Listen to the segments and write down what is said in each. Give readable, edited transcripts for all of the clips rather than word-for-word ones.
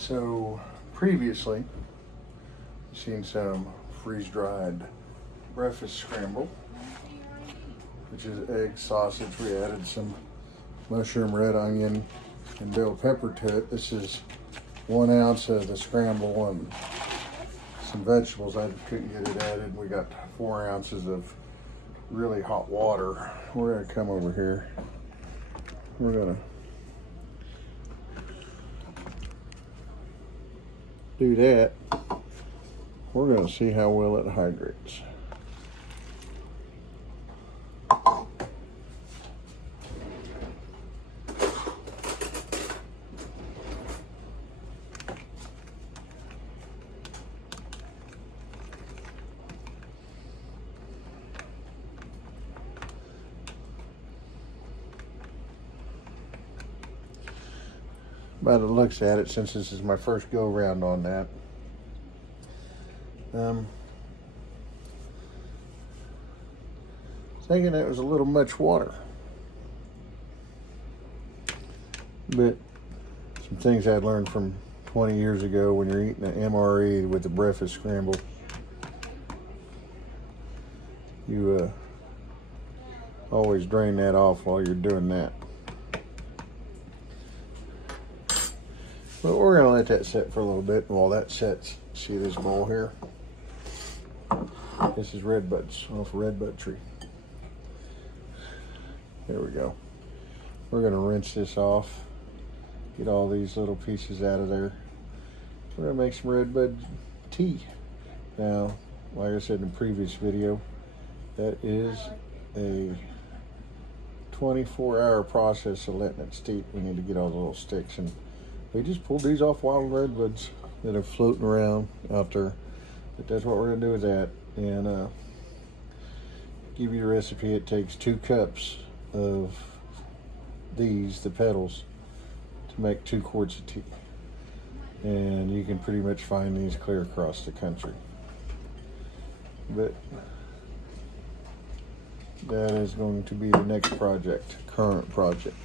So previously, you've seen some freeze-dried breakfast scramble, which is egg sausage. We added some mushroom, red onion, and bell pepper to it. This is 1 ounce of the scramble and some vegetables. I couldn't get it added. We got 4 ounces of really hot water. We're gonna come over here. We're gonna do that. We're gonna see how well it hydrates. By the looks at it, since this is my first go around on that, thinking it was a little much water, but some things I learned from 20 years ago: when you're eating an MRE with the breakfast scramble, you always drain that off while you're doing that. But we're gonna let that set for a little bit, and while that sets, see this bowl here? This is red buds off a red bud tree. There we go. We're gonna rinse this off, get all these little pieces out of there. We're gonna make some red bud tea. Now, like I said in the previous video, that is a 24-hour process of letting it steep. We need to get all the little sticks, and we just pulled these off wild redwoods that are floating around out there. But that's what we're gonna do with that. And give you the recipe. It takes 2 cups of these, the petals, to make 2 quarts of tea. And you can pretty much find these clear across the country. But that is going to be the next project, current project.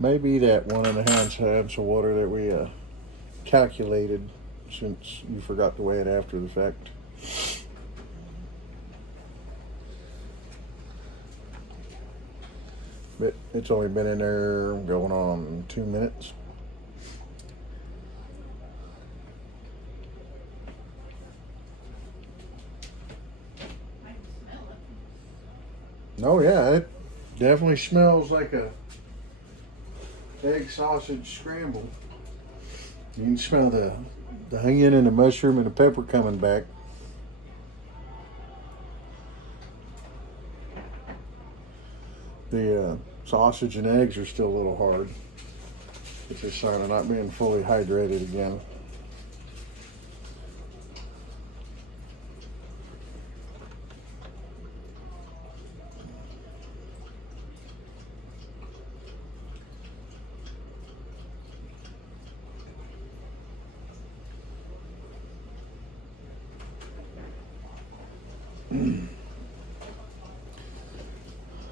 Maybe that 1.5 ounce of water that we calculated, since you forgot to weigh it after the fact. But it's only been in there going on 2 minutes. Oh yeah, it definitely smells like a egg sausage scramble. You can smell the onion and the mushroom and the pepper coming back. The sausage and eggs are still a little hard. It's a sign of not being fully hydrated again.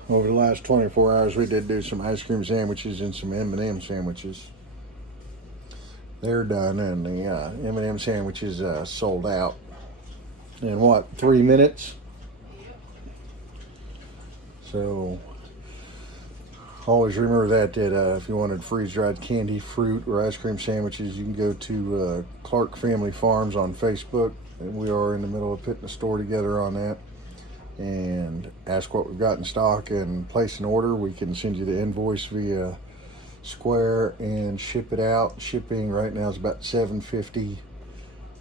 Over the last 24 hours, we did do some ice cream sandwiches and some M&M sandwiches. They're done, and the M&M sandwiches sold out in what, 3 minutes? So always remember that if you wanted freeze-dried candy, fruit, or ice cream sandwiches, you can go to Clark Family Farms on Facebook, and we are in the middle of putting a store together on that. And ask what we've got in stock and place an order. We can send you the invoice via Square and ship it out. Shipping right now is about $7.50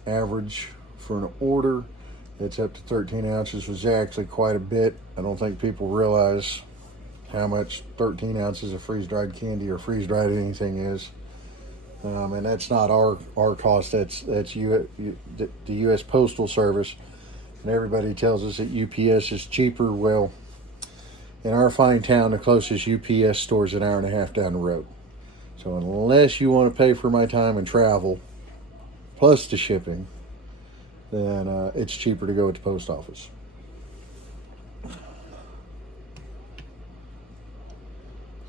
average for an order. It's up to 13 ounces, which is actually quite a bit. I don't think people realize how much 13 ounces of freeze-dried candy or freeze-dried anything is. And that's not our cost. That's the U.S. Postal Service. And everybody tells us that UPS is cheaper. Well, in our fine town, the closest UPS store is an hour and a half down the road. So unless you want to pay for my time and travel, plus the shipping, then it's cheaper to go at the post office.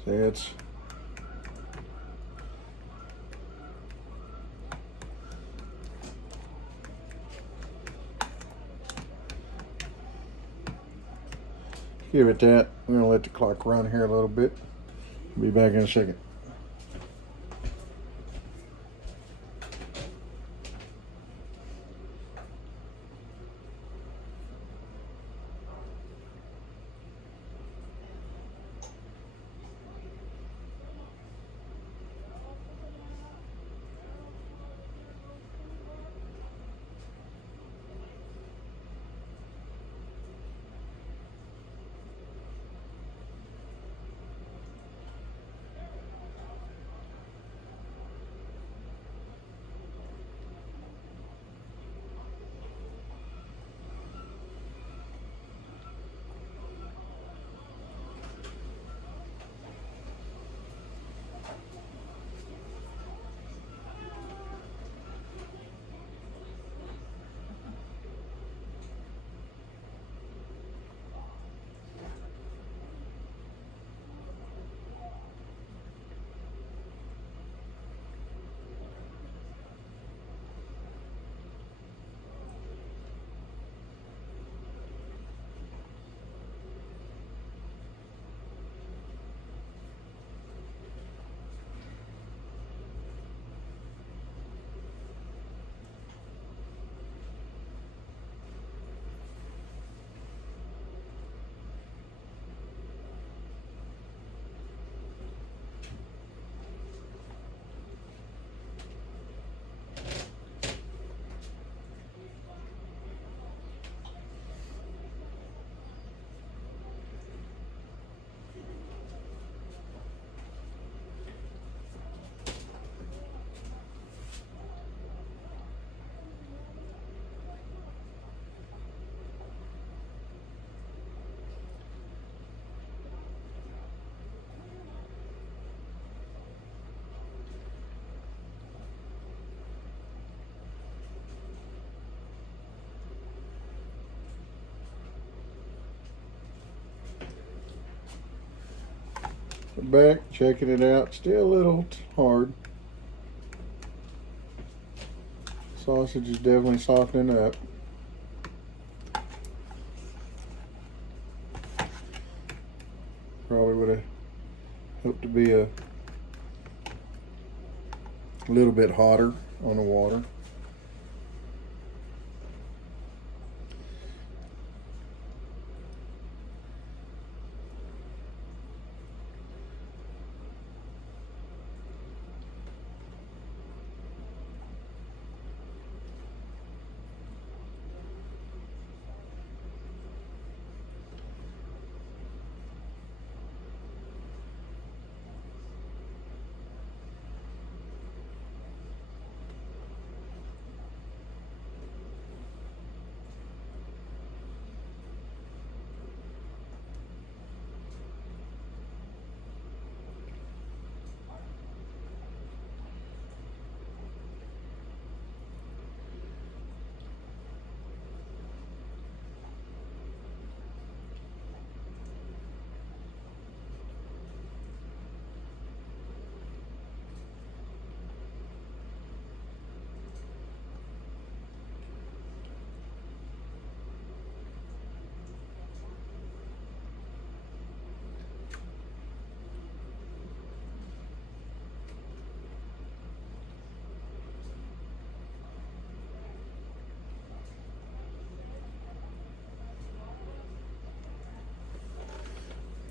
See, it's give it that. I'm going to let the clock run here a little bit. Be back in a second. Back, checking it out. Still a little hard. Sausage is definitely softening up. Probably would have hoped to be a little bit hotter on the water.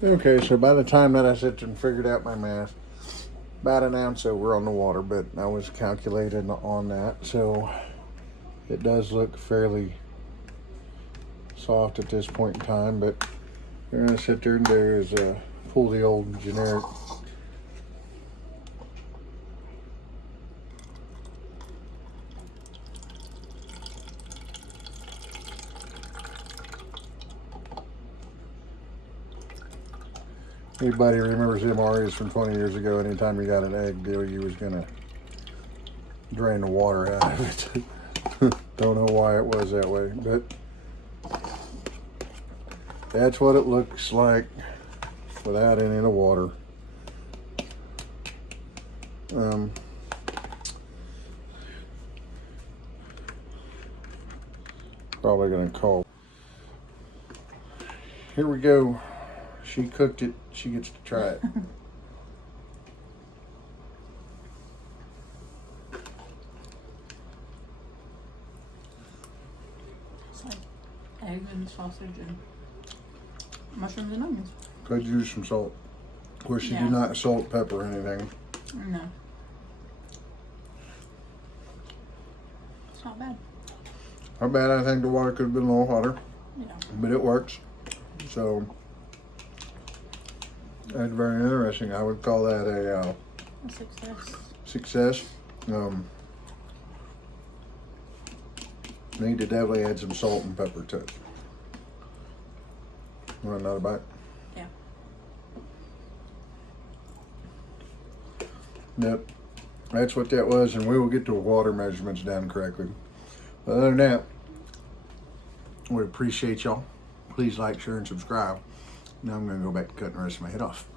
Okay, so by the time that I sit and figured out my math, about an ounce over on the water, but I was calculating on that, so it does look fairly soft at this point in time, but you're gonna sit there and do is pull the old generic Anybody remembers MREs from 20 years ago, anytime you got an egg deal, you was gonna drain the water out of it. Don't know why it was that way, but that's what it looks like without any of the water. Probably gonna call. Here we go. She cooked it. She gets to try it. It's like egg and sausage and mushrooms and onions. Could use some salt. Of course, she Yeah. did not salt, pepper, anything. No. It's not bad. Not bad. I think the water could have been a little hotter, Yeah. but it works. So that's very interesting. I would call that a A success. success. Need to definitely add some salt and pepper to it. Want another bite? Yeah. Yep. That's what that was, and we will get the water measurements down correctly. But other than that, we appreciate y'all. Please like, share, and subscribe. Now I'm going to go back to cutting the rest of my head off.